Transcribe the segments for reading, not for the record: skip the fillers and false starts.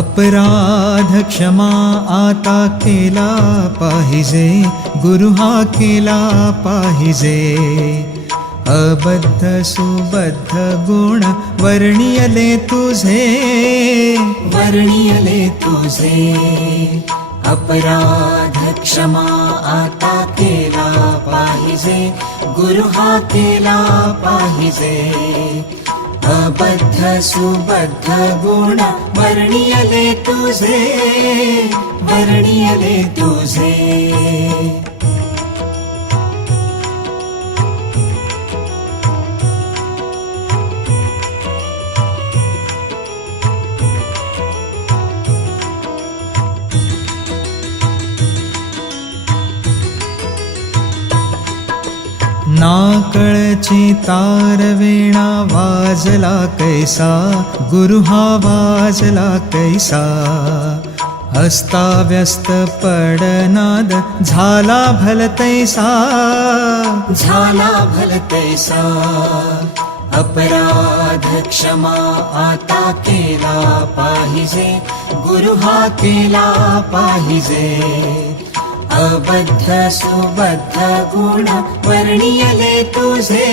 अपराध क्षमा आता केला पाहिजे, गुरु हा केला पाहिजे. अबद्ध सुबद्ध गुण वर्णियले तुझे, वर्णियले तुझे. अपराध क्षमा आता केला पाहिजे, गुरु हा केला पाहिजे. अबद्ध सुबद्ध गुण वर्णियले तुझे, वर्णियले तुझे. नाकळची तार वेणा वाजला कैसा, गुरु हा वाजला कैसा. अस्ताव्यस्त पडनाद झाला भलतैसा, झाला भलतैसा. अपराध क्षमा आता केला पाहिजे, गुरु हा केला पाहिजे. अबद्ध सुबद्ध गुण वर्णियले तुझे,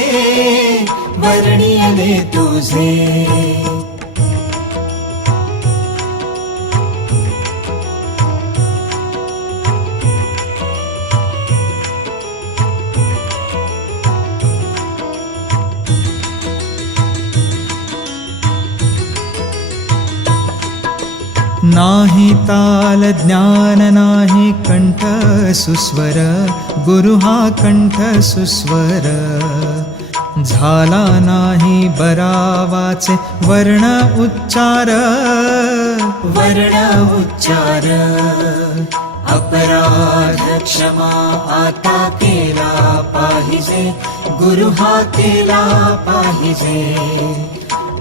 वर्णियले तुझे. नाही ताल ज्ञान नाही कंठ सुस्वर, गुरु हा कंठ सुस्वर. झाला नाही बरावाचे वर्ण उच्चार, वर्ण उच्चार. अपराध क्षमा आता केला पाहिजे, गुरु हा केला पाहिजे.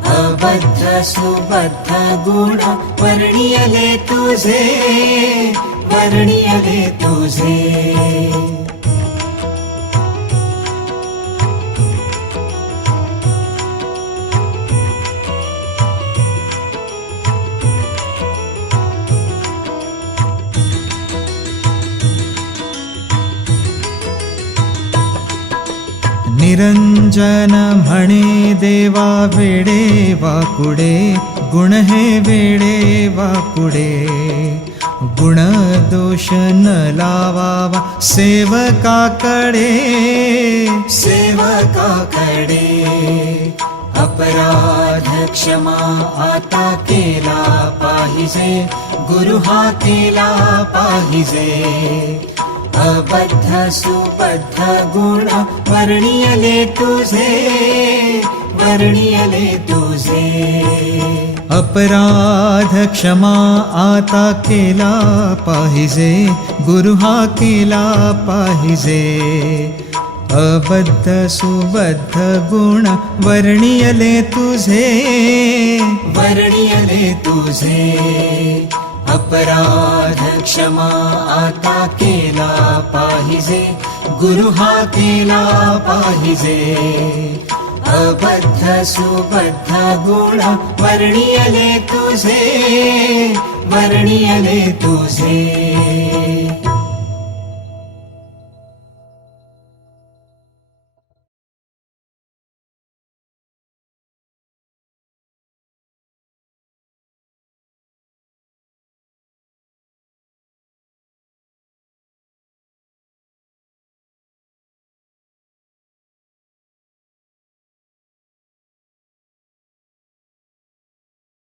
अबद्ध सुबद्ध गुण वर्णियले तुझे, वर्णियले तुझे. निरंजन म्हणे देवा वेडे वाकुडे, गुण हे वेडे वाकुडे. गुण दोष न लावावा सेवकाकडे, सेवकाकडे. अपराध क्षमा आता केला पाहिजे, गुरु हा केला पाहिजे. अबद्ध सुबद्ध गुण वर्णियले तुझे, वर्णियले तुझे. अपराध क्षमा आता केला पाहिजे, गुरु हा केला पाहिजे. अबद्ध सुबद्ध गुण वर्णियले तुझे, वर्णियले तुझे. अपराध क्षमा आता केला पाहिजे, गुरु हा केला पाहिजे. अबद्ध सुबद्ध गुण वर्णियले तुझे, वर्णियले तुझे.